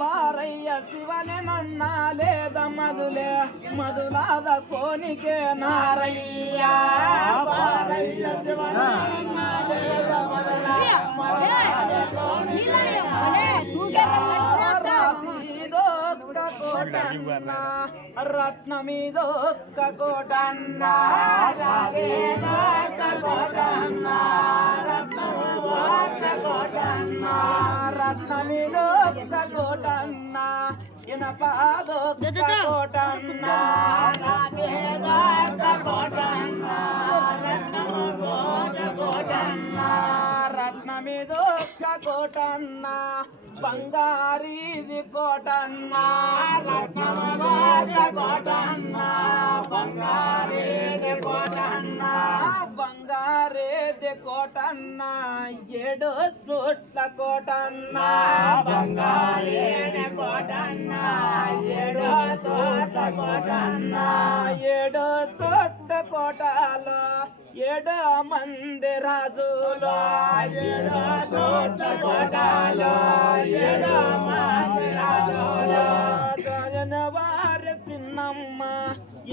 బారయ్య శివని నన్నా లేద మధులే మధులాద కోనికే నారయ్య బారయ్య శివని నన్నా లేద మధులాద రత్నమీదొక్క కోటన్న రత్నమీదొక్క కోటన్న ఇనపాదొక్క కోటన్న రత్నమీదొక్క కోటన్న బంగారీది కోటన్న కోటన్న బంగారేది కోటన్న బంగారేది కోటన్న 7 చోట్ల కోటన్న బంగారేది కోటన్న 7 చోట్ల కోటన్న 7 చోట్ల కోటలో 7 మంది రాజులు 7 చోట్ల కోటలో 7 మంది రాజులు వారి చిన్నమ్మ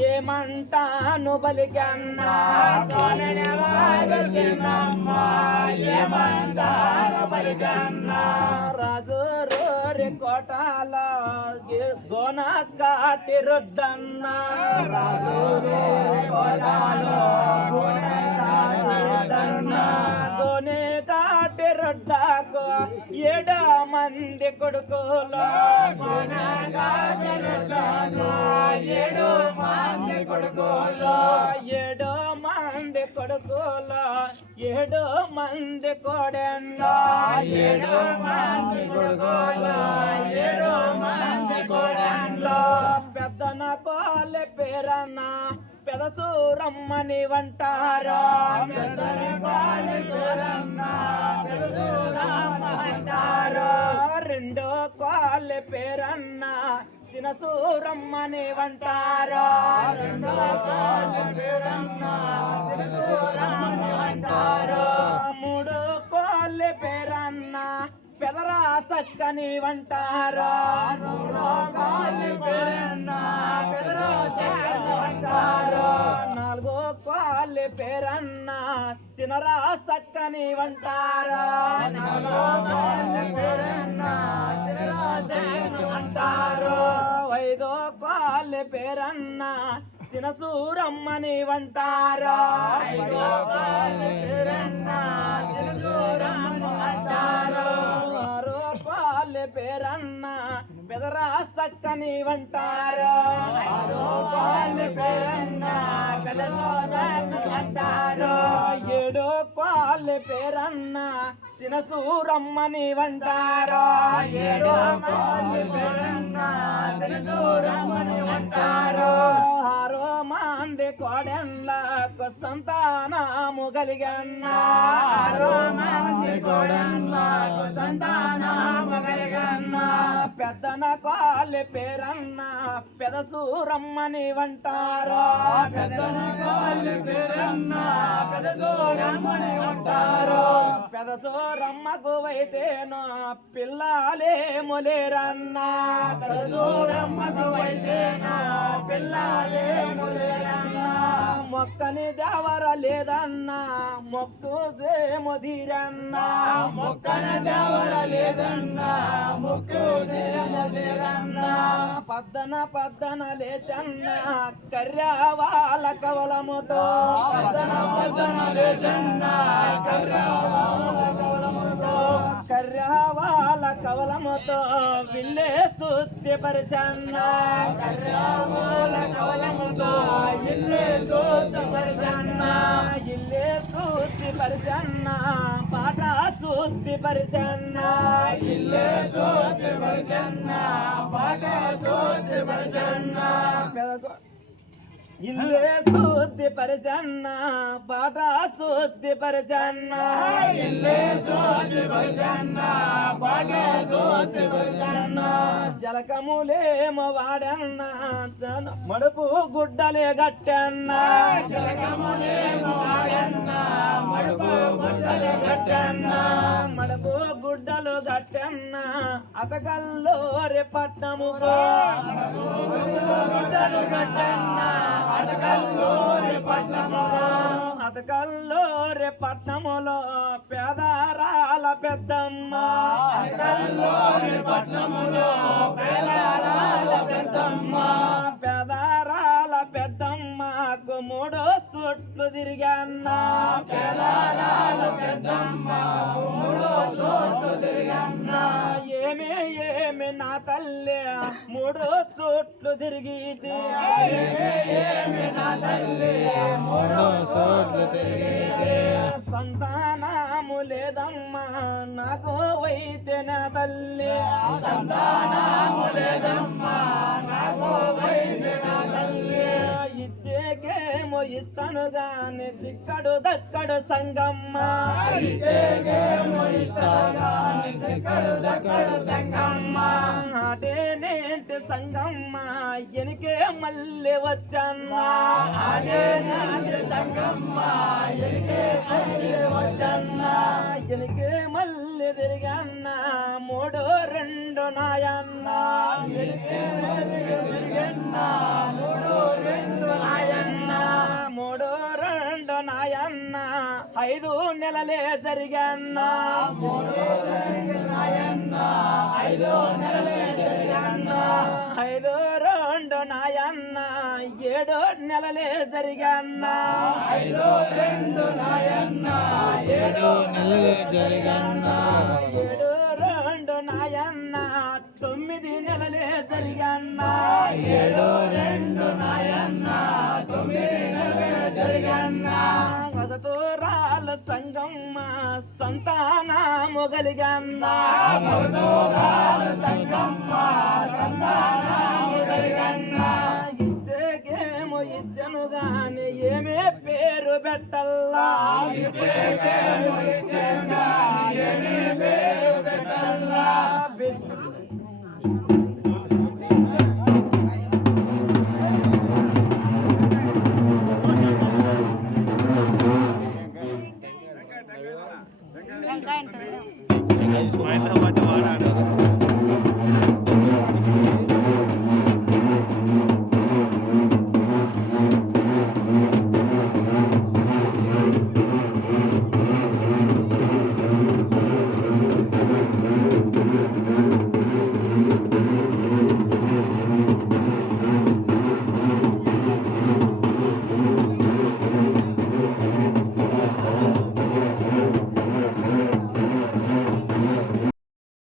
ఏమంటాను బలికన్నా వారి చిన్నమ్మ ఏమంటాను బలికన్నా రాజు రోరి కోటాల గోన కాటి రుద్దన్న రాజు రోరి కోటాలో గోనే కాటి రుడ్డాకు 7 మంది కొడుకులు 7 మంది కొడుకులు 7 మంది కొడుకులు 7 మంది కోడెన్లు 7 మంది కొడుకులు 7 మంది కోడెన్లు పెద్దన కోలె పేరన్న పెదసూరమ్మని వంటారు పెద్దన కోలె పేరన్న పెదసూరమ్మ వంటారు 2 కోలె పేరన్న సినసూరమ్మని వంటారు 2 కోలె పేరన్న సినసూరమ్మని వంటారు 3 కోలె పేరన్న పెదరా సక్కని వంటారు 3 కోలె పేరన్న పెదరా సక్కని వంటారు 4 కోలె పేరన్న సినరా సక్కని వంటారు 4 కోలె పేరన్న సినరా సక్కని వంటారు 5 కోలె పేరన్న సినసూరమ్మని వంటారు 5 కోలె పేరన్న సినసూరమ్మని వంటారు 6 కోలె పేరన్న పెదరా సక్కని వంటారు 6 కోలె పేరన్న పెదసూరమ్మని వంటారు 7 కోలె పేరన్న సినసూరమ్మని వంటారు 7 కోలె పేరన్న సినసూరమ్మని వంటారు 6 మంది కోడెన్లకు సంతానము కలిగన్న 6 మంది కోడెన్లకు సంతానము కలిగన్న పెద్దన కోలె పేరన్న పెదసూరమ్మని వంటారు పెద్దన కోలె పేరన్న పెదసూరమ్మని వంటారు పెదసూరమ్మకు వైతేనో పిల్లలేము లేరన్న పెదసూరమ్మకు వైతేనో పిల్లలేము లేరన్న మొక్కని దేవర లేదన్న మొక్కుదేమో ధీరన్న మొక్కని దేవర లేదన్న మొక్కుదేరన్న పద్దన లేచన్న కర్యావాల కవలముతో పద్దన లేచన్న కర్యావాల కవలముతో విల్లే శుద్ధి పరిచన్న కర్యావాల కవలముతో ఇల్లే శుద్ధి పరిచన్న ఇల్లే శుద్ధి పరిచన్న పాట శుద్ధి పరిచన్న ఇల్లే శుద్ధి పరిచన్న పాట శుద్ధి పరిచన్న ఇల్లే శుద్ధి పరిచన్న పాట శుద్ధి పరిచన్న ఇల్లే శుద్ధి పరిచన్న పాట శుద్ధి పరిచన్న జలకములేమో వాడన్న మడుపు గుడ్డలే గట్టన్న జలకములేమో వాడన్న మడుపు గుడ్డలే గట్టన్న అలకు గుడ్డలు గట్టెన్న అతకల్లో రే పట్నము అతకల్లో రే పట్నములో పేదారాల పెద్దమ్మ పేదారాల పెద్దమ్మకు మూడో చుట్లు తిరిగన్నా ఏమి నా తల్లి మూడో చుట్లు తిరిగిది సంతానము లేదమ్మా నాకు వైతే నా తల్లి ఇచ్చేకేమో ఇస్తాను గాని చిక్కడు దక్కడు సంగమ్మ అదేనేంటి సంగమ్మ ఎనికే మళ్ళీ వచ్చన్నా ఎనికే మళ్ళీ తిరిగన్నా మూడు రెండు నాయన్న మూడు రెండు నాయన్న 5 నెలలే జరిగన్నా 5 రెండు నాయన్న 7 నెలలే జరిగన్నా 7 రెండు నాయన్న 9 నెలలే జరిగన్నా 7 రెండు నాయన్న 9 నెలలే జరిగన్నా మగతోరాల సంగమ్మ సంతానము కలిగన్నా ఇచ్చేకేమో ఇచ్చను గాని ఏమే పేరు పెట్టల్లా మా ఇంట్లో పాట వాడాడు